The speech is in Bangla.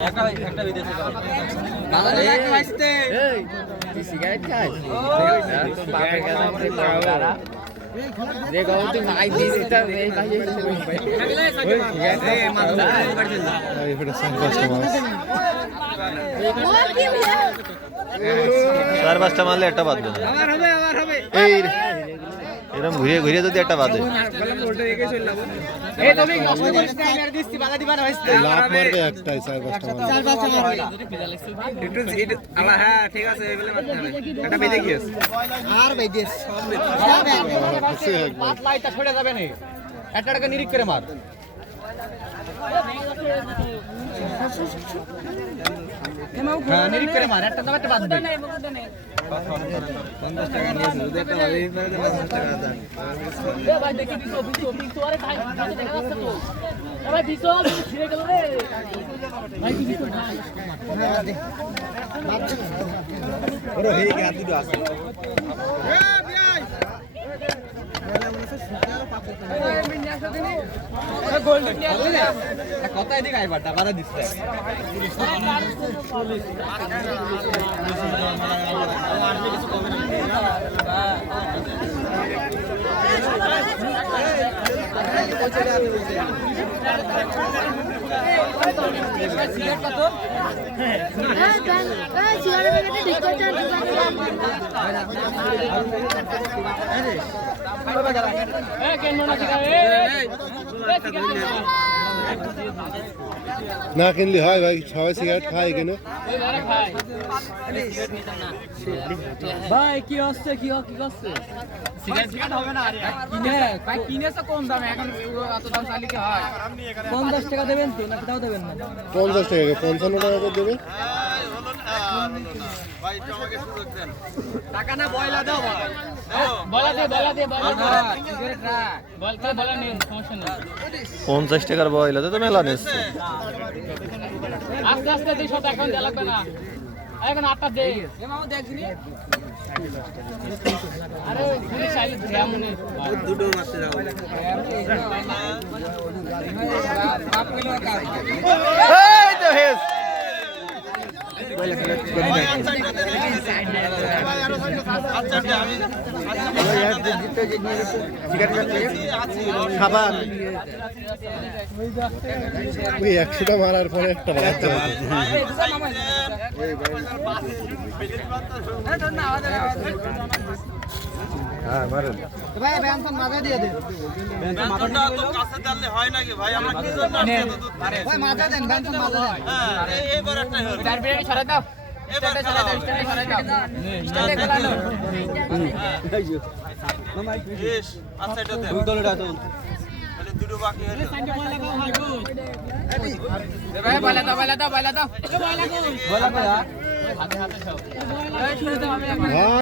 একটা বিদেশি সিগারেট খাস যে তুই ভাই দিস এই ভাই চার পাঁচটা মারলে একটা বাদ দেবে এই এরকম ঘুরিয়ে ঘুরিয়ে যদি একটা বাদে একটা নিরিখ করে মার নিরিখ করে মার একটা একটা বাদ দে 50 টাকা নিয়েছে যদি একটা বাদ দিতে পারে 50 টাকা দাও এ ভাই দেখি বিশো আরে ভাই দেখা যাচ্ছে তো এ ভাই বিশো ছিড়ে গেল রে ভাই কি বিশো ভাই ওরে হেই কি হাত দুটো আছে এ ভাই গোল্ড নিয়ে আসলে কত এদিকে আইবাটা বাড়া দিচ্ছে সিগারেট কত না কিনলে হয় ভাই সবাই সিগারেট খায় কেন ভাই কি হচ্ছে কি হচ্ছে সিগারেট হবে না আরে কিনে ভাই কিনেছে কম দামে এখন এত দাম চাইলে কি হয় 50 টাকা দেবেন তো না টাকাও দেবেন না 50 টাকা 55 টাকা করে দেবে ভাই একটু আমাকে সুযোগ দেন টাকা না বয়লা দাও ভাই বয়লা দে সিগারেট রাখ বয়লা নেন সমস্যা নেই 50 টাকার বয়লাতে তো মেলা নিচ্ছে আস্তে আস্তে দিই সব এখন দেয়া লাগবে না এখন 8টা দে এ মামা দেখনি আরে তুমি চাইলে কেমনে দুটো মারতে যাও বাপ কইলো কাজ এই তো হেস খাবার ওই 100টা মারার পরে একটা বাচ্চা হ্যাঁ মারেন ভাই ব্যানসন মাথা দিয়ে দে বেতনটা তো কাছে দিলে হয় নাকি ভাই আমরা কি জন্য ভাই মাথা দেন ব্যানসন মাথা দেন হ্যাঁ এইবার একটা হলো চার বিরিয়ানি ছড়া দাও স্টার্টে ছড়া দাও স্টার্টে গেলালো বেশ আচ্ছা এটা দেন তাহলে দুটো বাকি হলো ভাই বলা দাও বলা কো হাতে হাতে সব